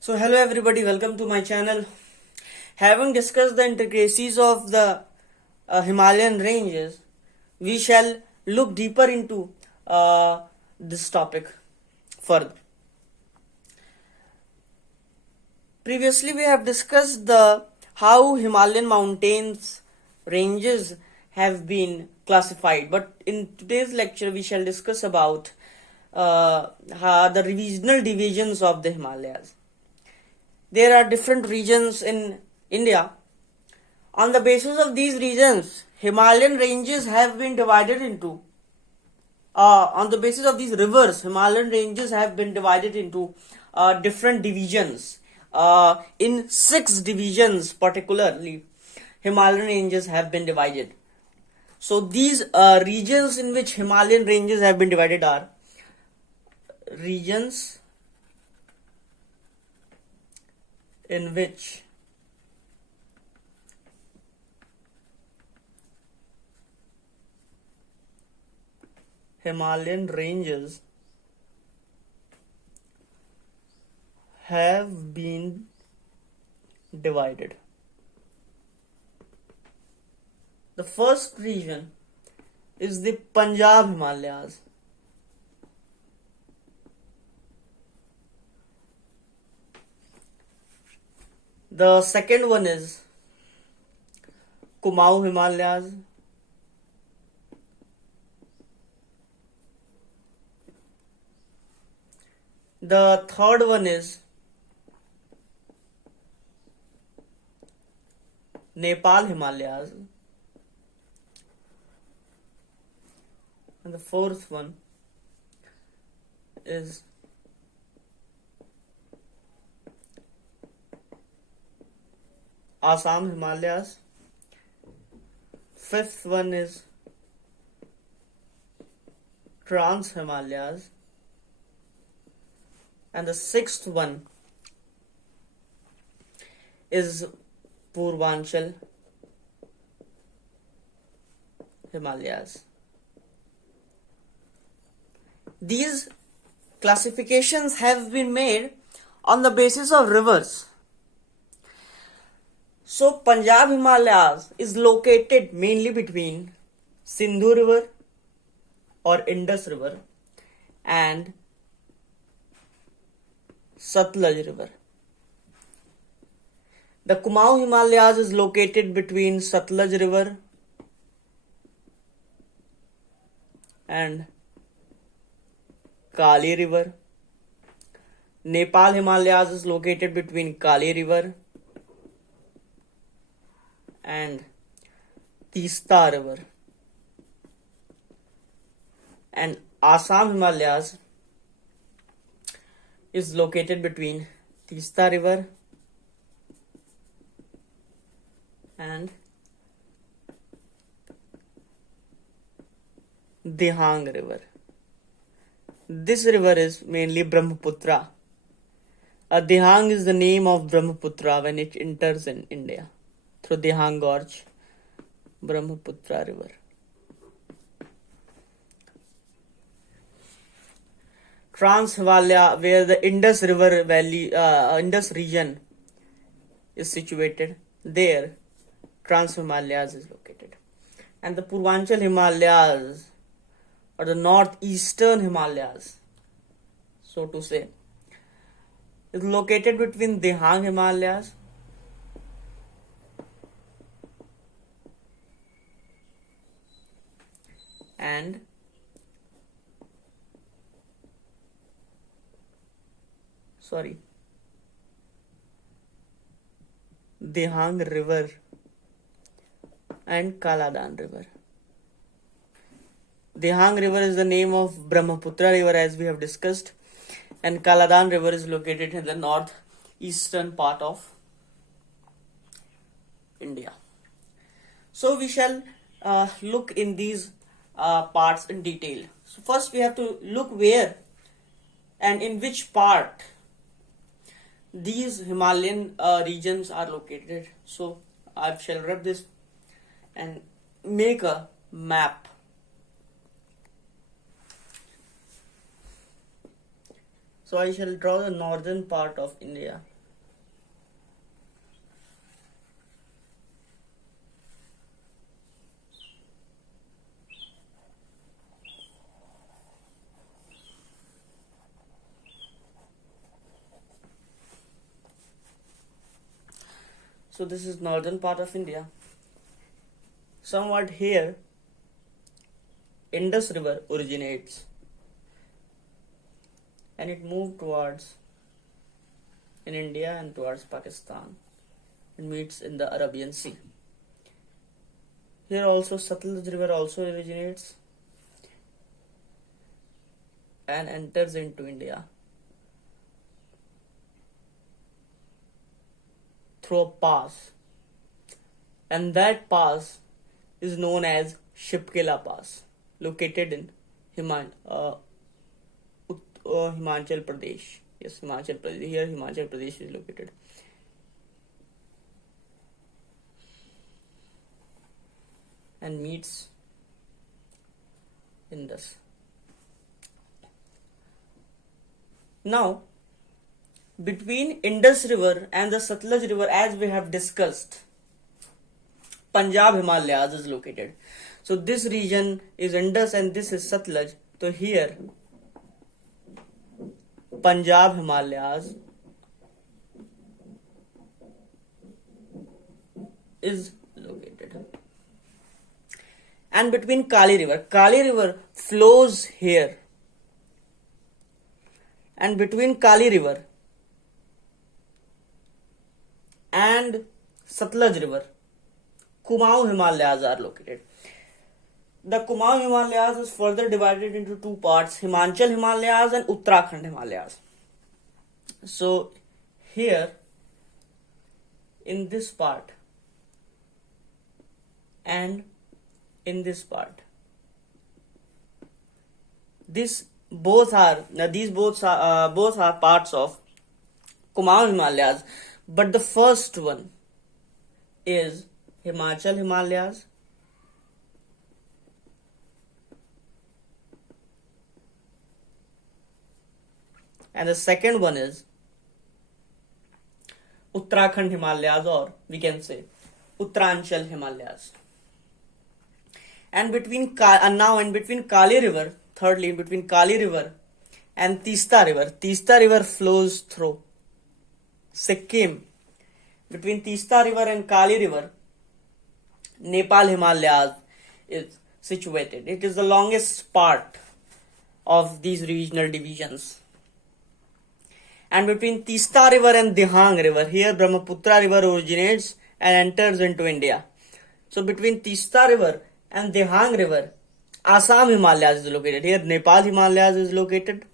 So hello everybody, welcome to my channel. Having discussed the intricacies of the Himalayan ranges, we shall look deeper into this topic further. Previously we have discussed the how Himalayan mountains ranges have been classified, but in today's lecture we shall discuss about the regional divisions of the Himalayas. There are different regions in India. On the basis of these regions, Himalayan ranges have been divided into, on the basis of these rivers, Himalayan ranges have been divided into different divisions. In 6 divisions, particularly, Himalayan ranges have been divided. So, these regions in which Himalayan ranges have been divided are regions in which Himalayan ranges have been divided. The first region is the Punjab Himalayas. The second one is Kumaon Himalayas. The third one is Nepal Himalayas. And the fourth one is Assam Himalayas. Fifth one is Trans Himalayas. And the sixth one is Purvanchal Himalayas. These classifications have been made on the basis of rivers. So Punjab Himalayas is located mainly between Sindhu River or Indus River and Satluj River. The Kumaon Himalayas is located between Satluj River and Kali River. Nepal Himalayas is located between Kali River and Teesta River. And Assam Himalayas is located between Teesta River and Dihang River. This river is mainly Brahmaputra. Dihang is the name of Brahmaputra when it enters in India through Dihang Gorge, Brahmaputra River. Trans Himalaya, where the Indus River Valley, Indus region is situated, there Trans Himalayas is located. And the Purvanchal Himalayas, or the northeastern Himalayas, so to say, is located between Dihang Himalayas and Dihang River and Kaladan River. Dihang River is the name of Brahmaputra River, as we have discussed, and Kaladan River is located in the northeastern part of India. So we shall look in these parts in detail. So first we have to look where and in which part these Himalayan regions are located. So I shall rub this and make a map. So I shall draw the northern part of India. So this is northern part of India. Somewhat here, Indus River originates and it moved towards in India and towards Pakistan. It meets in the Arabian Sea. Here also Satluj River also originates and enters into India through a pass, and that pass is known as Shipkela Pass, located in Himachal Pradesh. Yes, Himachal Pradesh. Here Himachal Pradesh is located. And meets Indus. Now, between Indus River and the Satluj River, as we have discussed, Punjab Himalayas is located. So this region is Indus and this is Satluj. So here, Punjab Himalayas is located. And between Kali River flows here. And between Kali River and Satluj River, Kumaon Himalayas are located. The Kumaon Himalayas is further divided into two parts, Himachal Himalayas and Uttarakhand Himalayas. So here in this part and in this part, these both are parts of Kumaon Himalayas, but the first one is Himachal Himalayas, and the second one is Uttarakhand Himalayas, or we can say Uttaranchal Himalayas. And between Kali River, thirdly, between Kali River and Teesta River flows through Sikkim. Between Teesta River and Kali River, Nepal Himalayas is situated. It is the longest part of these regional divisions. And between Teesta River and Dihang River, here Brahmaputra River originates and enters into India. So between Teesta River and Dihang River, Assam Himalayas is located. Here Nepal Himalayas is located.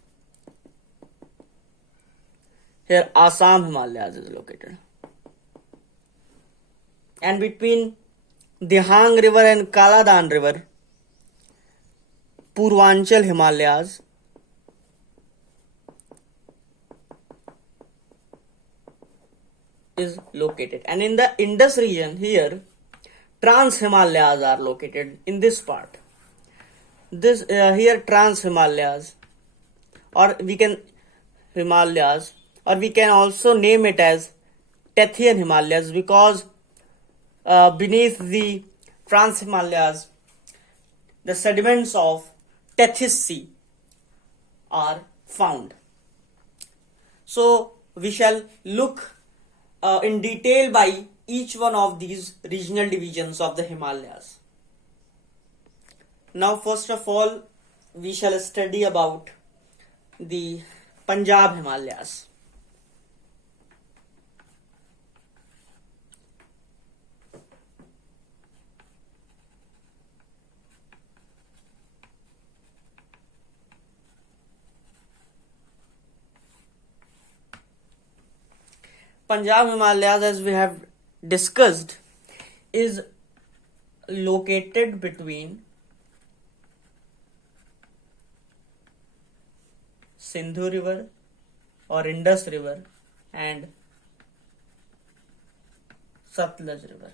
Here Assam Himalayas is located. And between Dihang River and Kaladan River, Purvanchal Himalayas is located. And in the Indus region, here Trans Himalayas are located in this part. This here Trans Himalayas, or we can also name it as Tethyan Himalayas, because beneath the Trans Himalayas, the sediments of Tethys Sea are found. So we shall look in detail by each one of these regional divisions of the Himalayas. Now, first of all, we shall study about the Punjab Himalayas. Punjab Himalayas, as we have discussed, is located between Sindhu River or Indus River and Satluj River.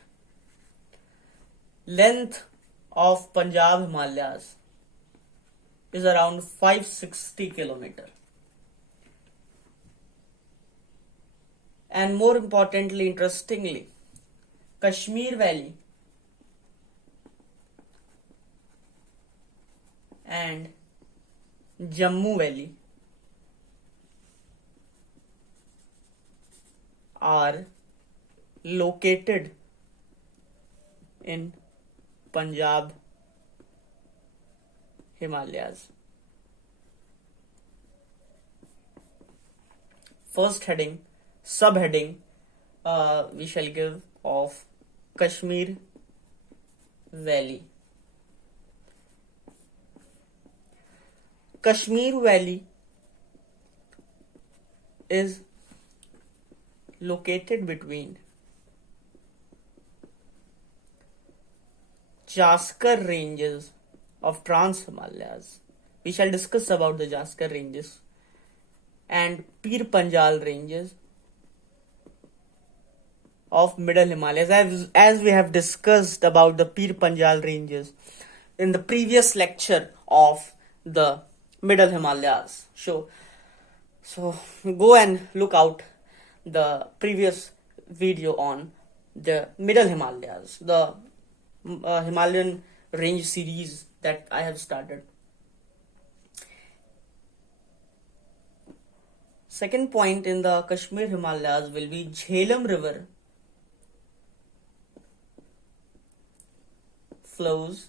Length of Punjab Himalayas is around 560 km. and more importantly, interestingly, Kashmir Valley and Jammu Valley are located in Punjab Himalayas. First heading, subheading, we shall give of Kashmir Valley. Kashmir Valley is located between Jaskar ranges of Trans-Himalayas. We shall discuss about the Jaskar ranges and Pir Panjal ranges of Middle Himalayas, as we have discussed about the Pir Panjal ranges in the previous lecture of the Middle Himalayas. So go and look out the previous video on the Middle Himalayas, the Himalayan range series that I have started. Second point in the Kashmir Himalayas will be Jhelum River flows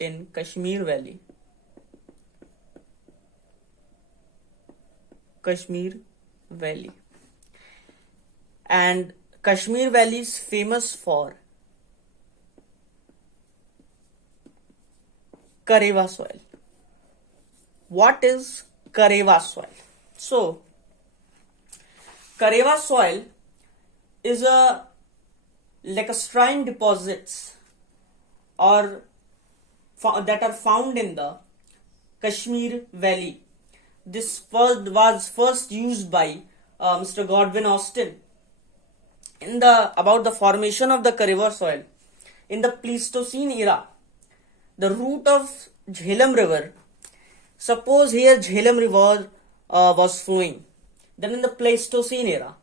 in Kashmir Valley. Kashmir Valley. And Kashmir Valley is famous for Karewa soil. What is Karewa soil? So, Karewa soil is like a lacustrine deposits or that are found in the Kashmir Valley. This was first used by Mr. Godwin Austen about the formation of the Karewa soil in the Pleistocene era. The route of Jhelum River, suppose here Jhelum River was flowing, then in the Pleistocene era,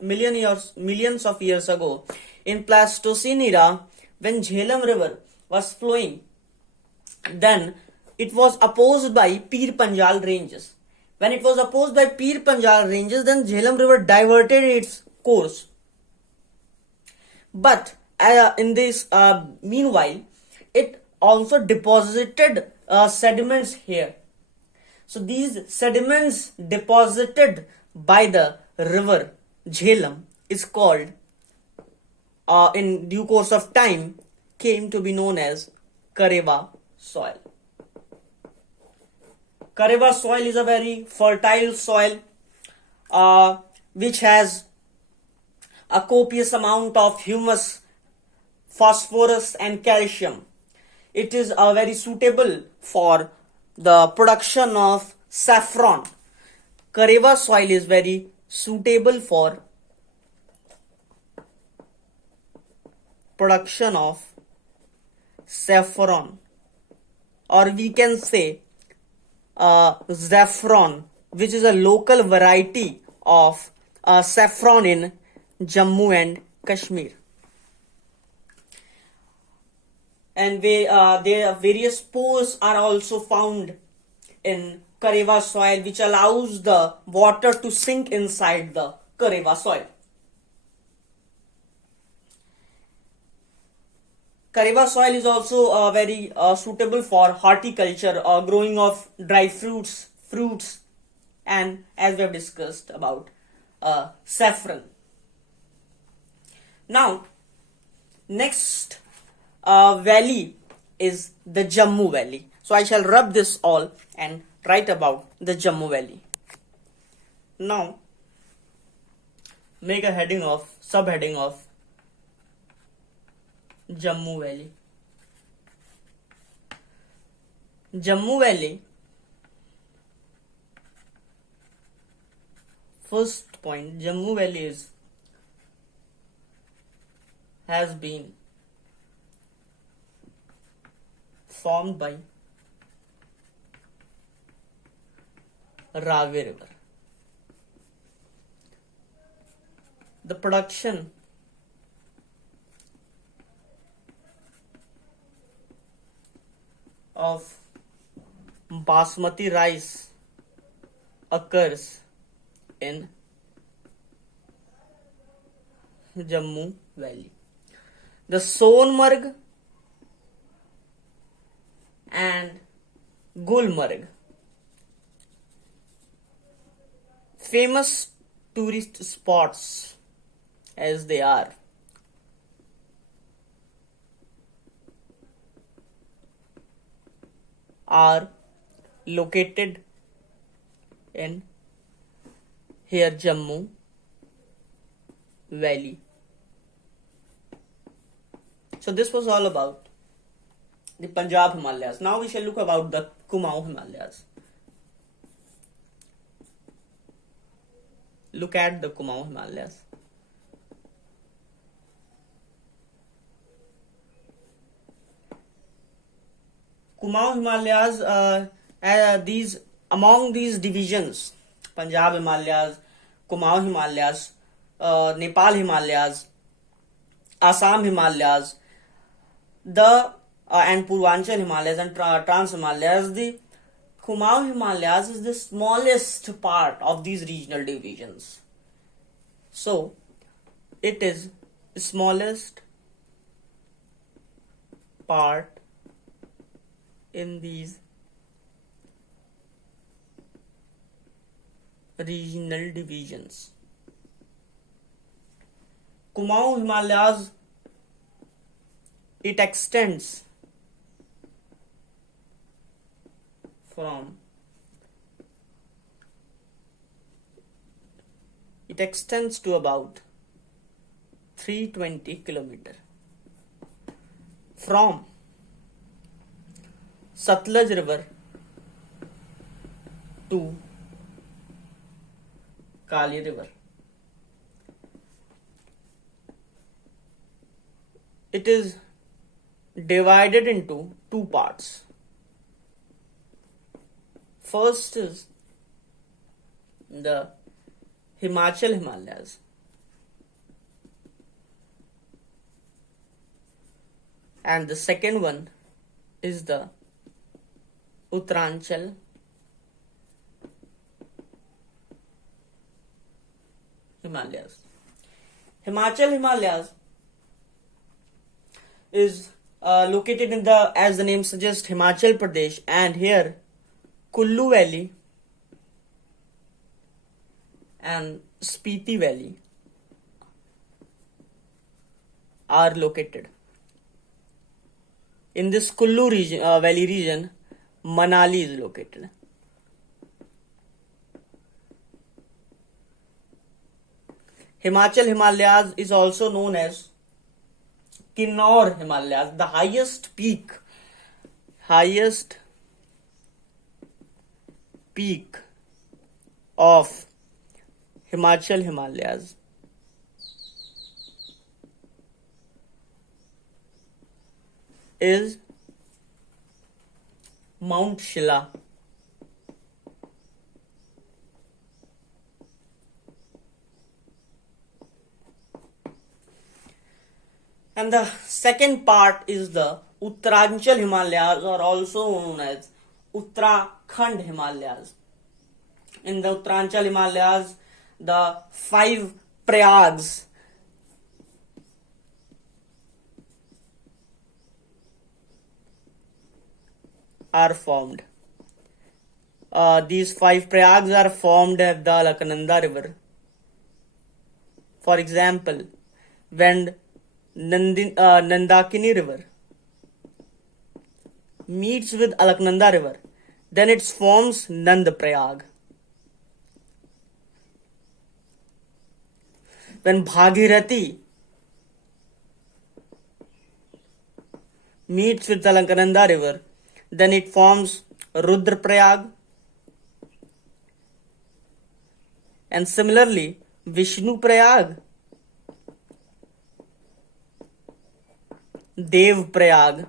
millions of years ago, in Pleistocene era, when Jhelum River was flowing, then it was opposed by Pir Panjal ranges. When it was opposed by Pir Panjal ranges, then Jhelum River diverted its course. But in this meanwhile, it also deposited sediments here. So these sediments deposited by the river Jhelum is called, in due course of time, came to be known as Karewa soil. Karewa soil is a very fertile soil which has a copious amount of humus, phosphorus and calcium. It is very suitable for the production of saffron. Karewa soil is very suitable for production of saffron, or we can say saffron, which is a local variety of saffron in Jammu and Kashmir. And their various pores are also found in Karewa soil, which allows the water to sink inside the Karewa soil. Karewa soil is also very suitable for horticulture, growing of dry fruits, and as we have discussed about saffron. Now, next valley is the Jammu Valley. So I shall rub this all and write about the Jammu Valley. Now, make a subheading of Jammu Valley. Jammu Valley, first point, Jammu Valley has been formed by Ravi River. The production of basmati rice occurs in Jammu Valley. The Sonmarg and Gulmarg, famous tourist spots as they are located in here Jammu Valley. So this was all about the Punjab Himalayas. Now we shall look about the Kumaon Himalayas. Look at the Kumaon Himalayas. Kumaon Himalayas, among these divisions, Punjab Himalayas, Kumaon Himalayas, Nepal Himalayas, Assam Himalayas, and Purvanchal Himalayas and Trans Himalayas, the Kumaon Himalayas is the smallest part of these regional divisions. So, it is the smallest part in these regional divisions. Kumaon Himalayas, it extends to about 320 kilometers from Satluj River to Kali River. It is divided into two parts. First is the Himachal Himalayas, and the second one is the Uttaranchal Himalayas. Himachal Himalayas is located in the, as the name suggests, Himachal Pradesh, and here Kullu Valley and Spiti Valley are located. In this Kullu Valley region, Manali is located. Himachal Himalayas is also known as Kinnaur Himalayas, the highest peak of Himachal Himalayas is Mount Shilla. And the second part is the Uttaranchal Himalayas, or also known as Uttarakhand Himalayas. In the Uttaranchal Himalayas, the 5 Prayags are formed. These 5 Prayags are formed at the Alaknanda River. For example, when Nandakini River meets with Alaknanda River, then it forms Nand Prayag. When Bhagirathi meets with Alaknanda River, then it forms Rudra Prayag. And similarly, Vishnu Prayag, Dev Prayag,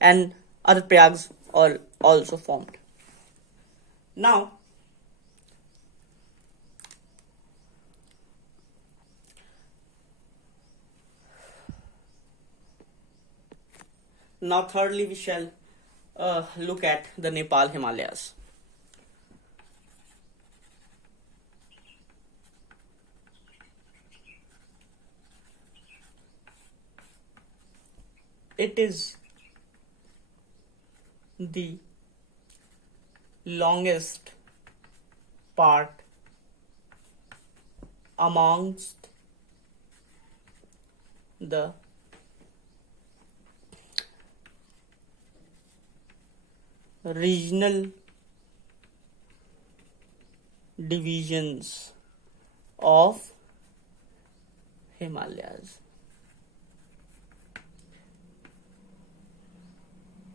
and other Prayags are also formed. Now, Now thirdly we shall look at the Nepal Himalayas. It is the longest part amongst the regional divisions of Himalayas.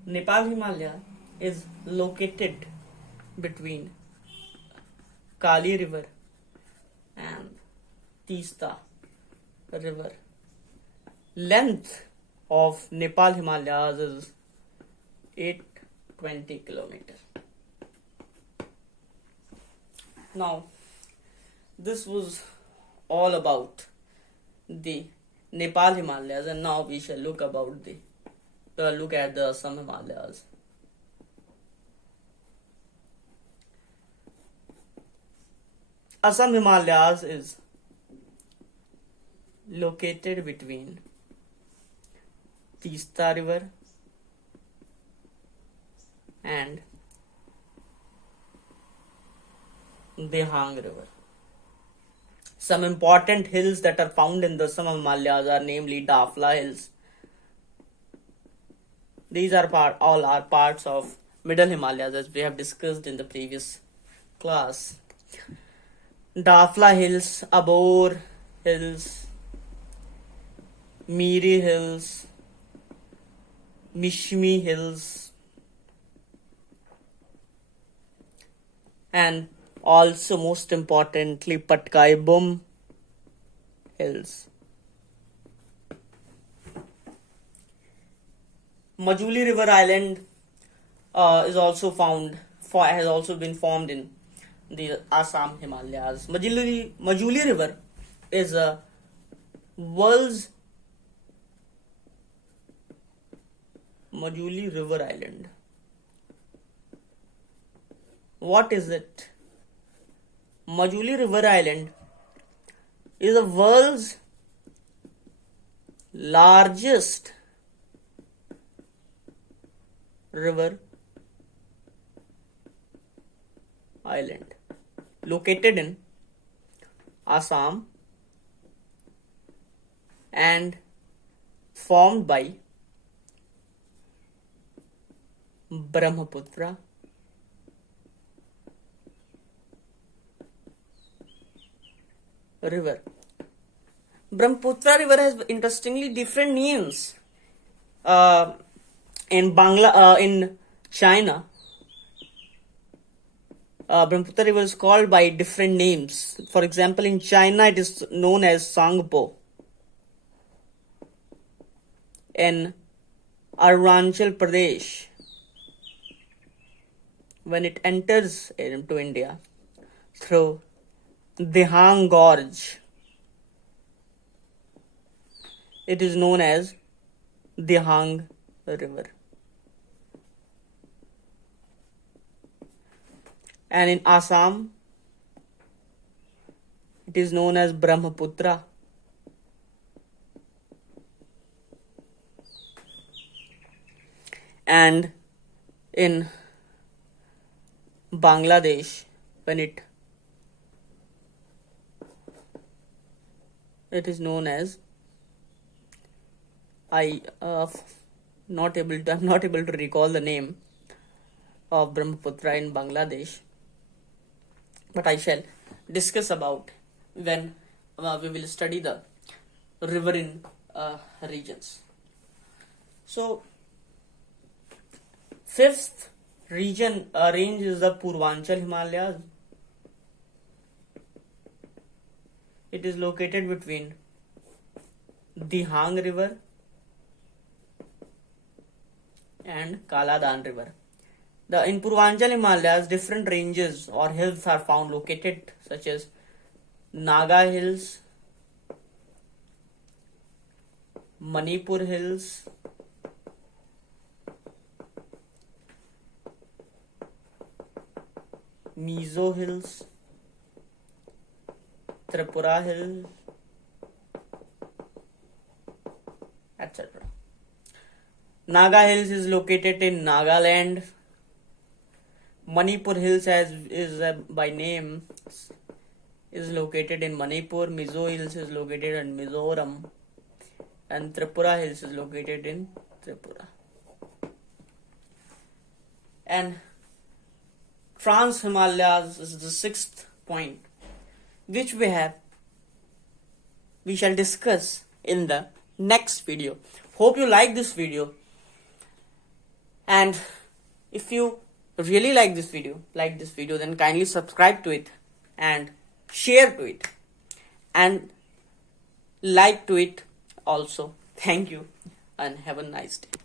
Nepal Himalaya is located between Kali River and Teesta River. Length of Nepal Himalayas is 820 kilometers. Now, this was all about the Nepal Himalayas, and now we shall look at the Assam Himalayas. Assam Himalayas is located between Teesta River and Dehang River. Some important hills that are found in the Assam Himalayas are namely Dafla Hills. These are all are parts of Middle Himalayas, as we have discussed in the previous class. Dafla Hills, Abor Hills, Miri Hills, Mishmi Hills, and also most importantly Patkai Bum Hills. Majuli River Island is also has also been formed in the Assam Himalayas. Majuli River is a world's Majuli River Island. What is it? Majuli River Island is the world's largest river island, located in Assam and formed by Brahmaputra river. Brahmaputra river has interestingly different names. In China, Brahmaputra river is called by different names. For example, in China it is known as Sangpo. In Arunachal Pradesh, when it enters into India through Dehang Gorge, it is known as Dehang River. And in Assam, it is known as Brahmaputra. And in Bangladesh, when it is known as I'm not able to recall the name of Brahmaputra in Bangladesh, but I shall discuss about when we will study the riverine regions. So, fifth range is the Purvanchal Himalayas. It is located between Dehang River and Kaladan River. In Purvanchal Himalayas, different ranges or hills are found located, such as Naga Hills, Manipur Hills, Mizo Hills, Tripura Hills, etc. Naga Hills is located in Nagaland. Manipur Hills by name is located in Manipur. Mizo Hills is located in Mizoram, and Tripura Hills is located in Tripura. And Trans Himalayas is the sixth point, which we shall discuss in the next video. Hope you like this video, and if you really like this video, then kindly subscribe to it and share to it and like to it also. Thank you and have a nice day.